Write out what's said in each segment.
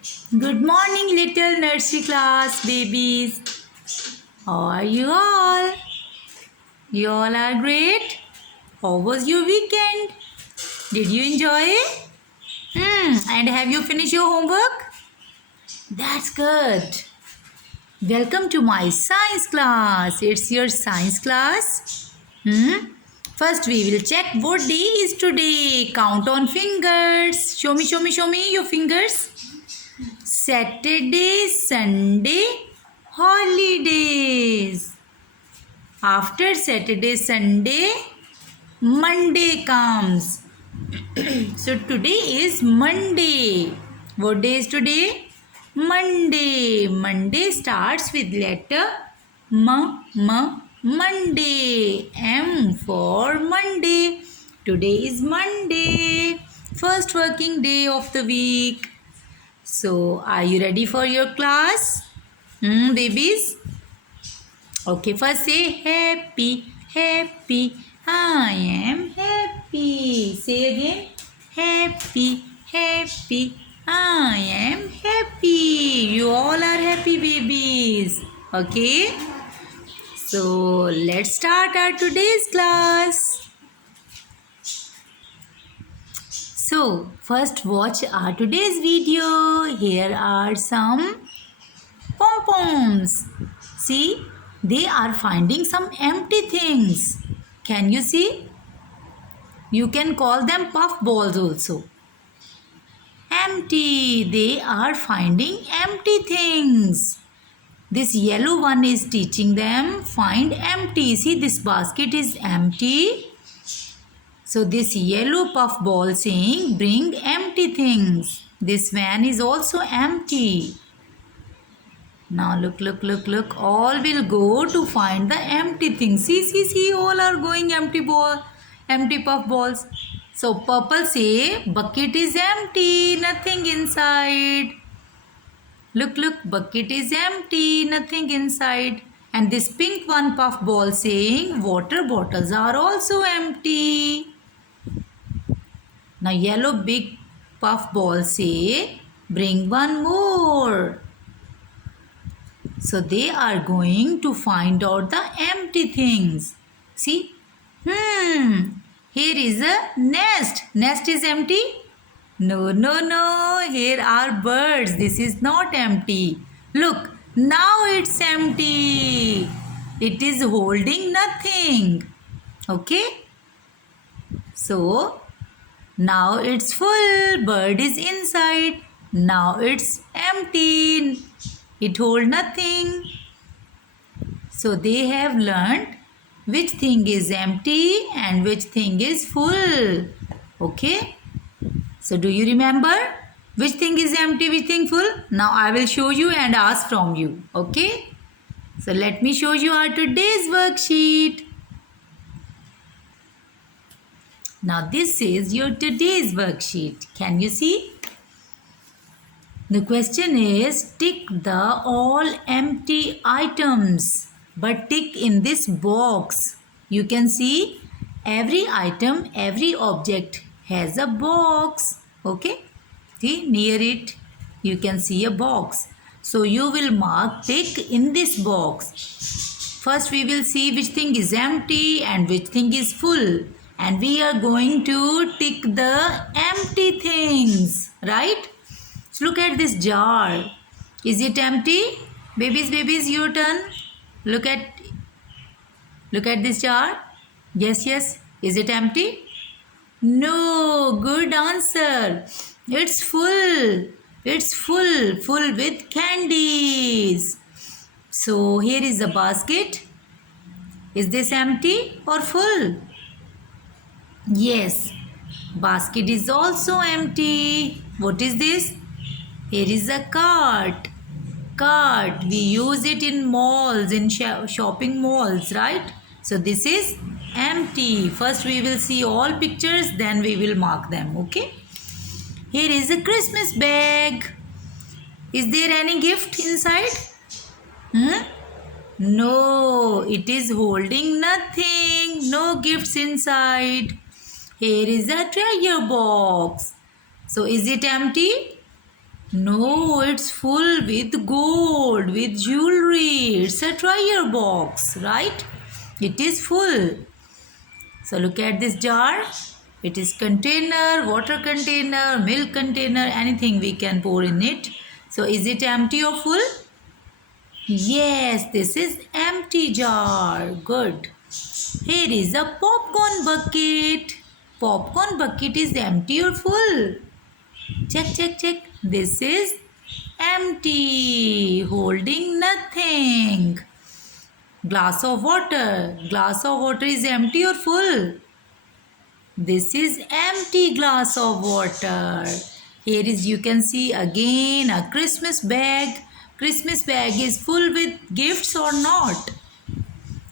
Good morning, little nursery class babies. How are you all? You all are great. How was your weekend? Did you enjoy it? And have you finished your homework? That's good. Welcome to my science class. It's your science class. First, we will check what day is today. Count on fingers. Show me your fingers. Saturday, Sunday, holidays. After Saturday, Sunday, Monday comes. So today is Monday. What day is today? Monday. Monday starts with letter Monday. M for Monday. Today is Monday. First working day of the week. So, are you ready for your class? Babies? Okay, first say happy, happy. I am happy. Say again. Happy, happy. I am happy. You all are happy babies. Okay? So, let's start our today's class. So, first watch our today's video. Here are some pom-poms. See, they are finding some empty things. Can you see? You can call them puff balls also. Empty. They are finding empty things. This yellow one is teaching them find empty. See, this basket is empty. So this yellow puff ball saying bring empty things. This van is also empty. Now look. All will go to find the empty things. See. All are going empty puff balls. So purple say bucket is empty, nothing inside. Look, bucket is empty, nothing inside. And this pink one puff ball saying water bottles are also empty. Now yellow big puff ball say bring one more. So they are going to find out the empty things. See? Here is a nest. Nest is empty? No. Here are birds. This is not empty. Look, now it's empty. It is holding nothing. Okay? So, now it's full. Bird is inside. Now it's empty. It holds nothing. So they have learned which thing is empty and which thing is full. Okay? So do you remember which thing is empty, which thing full? Now I will show you and ask from you. Okay? So let me show you our today's worksheet. Now this is your today's worksheet. Can you see? The question is tick the all empty items, but tick in this box. You can see every item, every object has a box. Okay? See, near it you can see a box. So you will mark tick in this box. First we will see which thing is empty and which thing is full. And we are going to tick the empty things, right? Look at this jar. Is it empty? Babies, your turn. Look at this jar. Yes. Is it empty? No. Good answer. It's full. It's full with candies. So here is the basket. Is this empty or full? Yes. Basket is also empty. What is this? Here is a cart. Cart. We use it in malls, in shopping malls, right? So this is empty. First we will see all pictures, then we will mark them, okay? Here is a Christmas bag. Is there any gift inside? No, it is holding nothing. No gifts inside. Here is a treasure box. So is it empty? No, it's full with gold, with jewelry. It's a treasure box, right? It is full. So look at this jar. It is container, water container, milk container, anything we can pour in it. So is it empty or full? Yes, this is empty jar. Good. Here is a popcorn bucket. Popcorn bucket is empty or full? Check, check, check. This is empty, holding nothing. Glass of water. Glass of water is empty or full? This is empty glass of water. Here is, you can see again a Christmas bag. Christmas bag is full with gifts or not?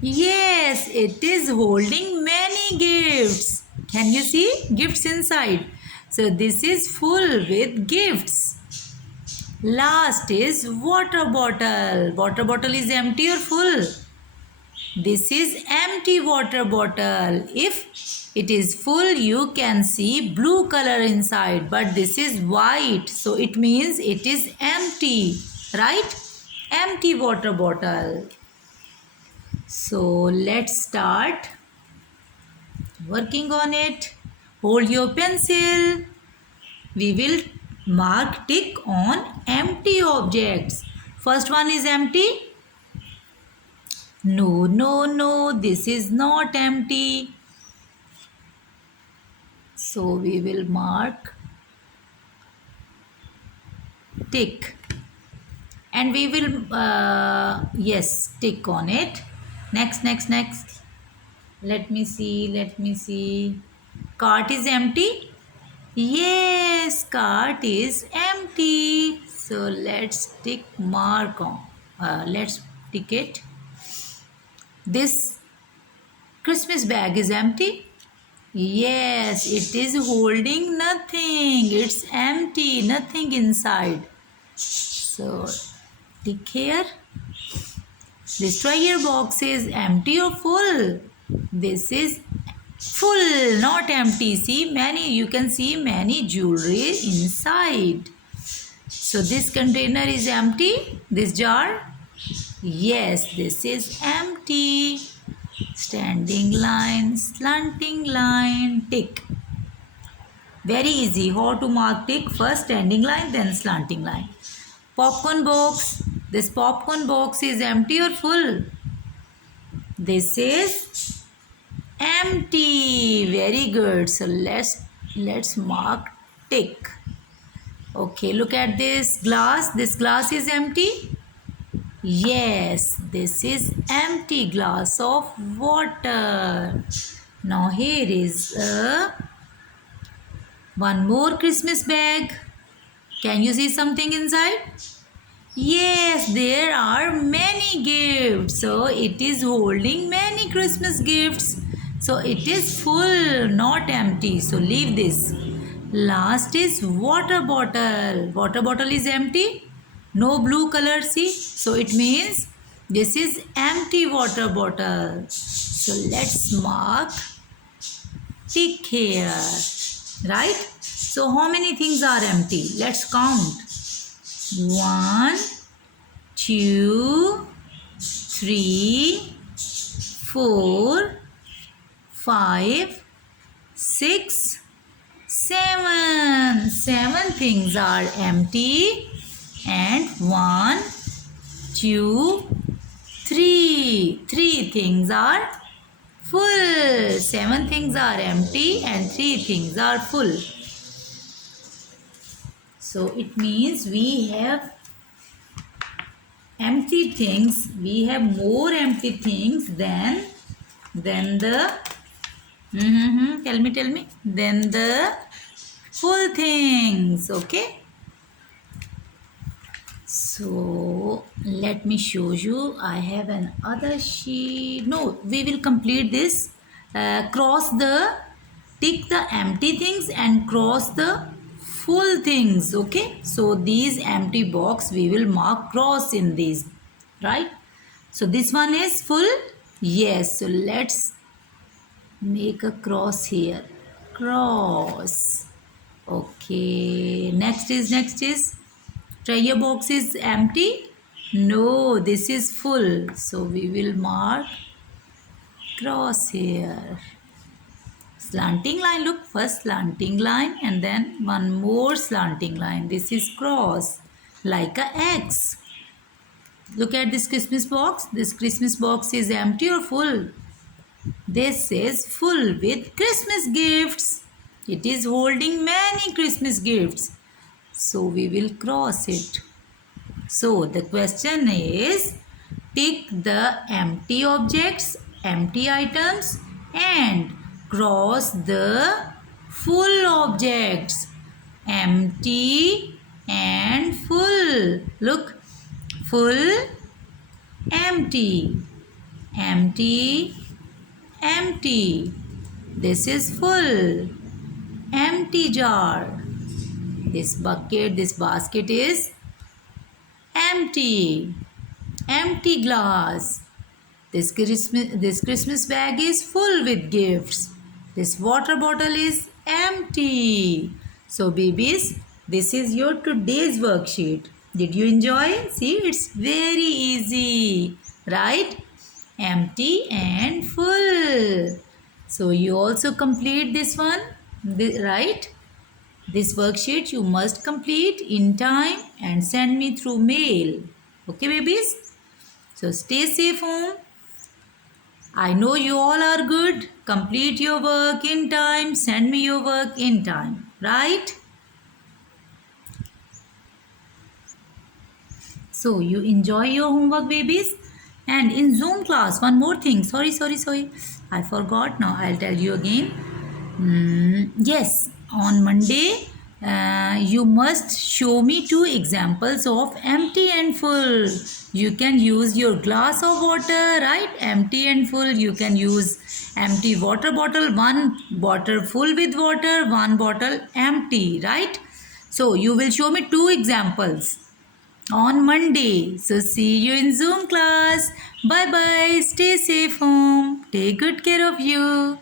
Yes, it is holding many gifts. Can you see gifts inside? So this is full with gifts. Last is water bottle. Water bottle is empty or full? This is empty water bottle. If it is full, you can see blue color inside, but this is white. So it means it is empty, right? Empty water bottle. So let's start working on it. Hold your pencil. We will mark tick on empty objects. First one is empty. No, no, no, this is not empty. So we will mark tick. And we will, yes, tick on it. Next, next, next. Let me see. Cart is empty? Yes, cart is empty. So let's tick mark on. Let's tick it. This Christmas bag is empty? Yes, it is holding nothing. It's empty, nothing inside. So tick here. This treasure box is empty or full? This is full, not empty. See, you can see many jewelry inside. So this container is empty, this jar? Yes, this is empty. Standing line, slanting line, tick. Very easy. How to mark tick? First standing line, then slanting line. Popcorn box. This popcorn box is empty or full? This is empty. Very good. So let's mark tick. Okay, look at this glass. This glass is empty? Yes, this is empty glass of water. Now here is one more Christmas bag. Can you see something inside? Yes, there are many gifts. So it is holding many Christmas gifts. So it is full, not empty. So leave this. Last is water bottle. Water bottle is empty. No blue color, see? So it means this is empty water bottle. So let's mark tick here. Right? So how many things are empty? Let's count. 1, 2, 3, 4, 5, 6, 7. 7 things are empty. And 1, 2, 3. 3 things are full. 7 things are empty and 3 things are full. So it means we have empty things. We have more empty things than the tell me than the full things. Okay. So let me show you. I have another sheet. No, we will complete this. Tick the empty things and cross the full things. Okay. So these empty box we will mark cross in these. Right. So this one is full. Yes. So let's make a cross here. Cross. Okay. Next is. Try your box is empty? No, this is full. So we will mark cross here. Slanting line, look, first slanting line and then one more slanting line. This is cross, like a X. Look at this Christmas box. This Christmas box is empty or full? This is full with Christmas gifts. It is holding many Christmas gifts. So we will cross it. So the question is, tick the empty objects, empty items and cross the full objects. Empty and full. Look, full, empty, empty, empty. This is full. Empty jar. This bucket, this basket is empty. Empty glass. This Christmas bag is full with gifts. This water bottle is empty. So babies, this is your today's worksheet. Did you enjoy? See, it's very easy, right? Empty and full. So you also complete this one, right? This worksheet you must complete in time and send me through mail. Okay, babies? So stay safe home. I know you all are good. Complete your work in time. Send me your work in time. Right? So you enjoy your homework, babies. And in Zoom class, one more thing. Sorry. I forgot now. I'll tell you again. Yes, on Monday, you must show me 2 examples of empty and full. You can use your glass of water, right? Empty and full. You can use empty water bottle, one bottle full with water, one bottle empty, right? So you will show me 2 examples on Monday. So see you in Zoom class. Bye bye. Stay safe home. Take good care of you.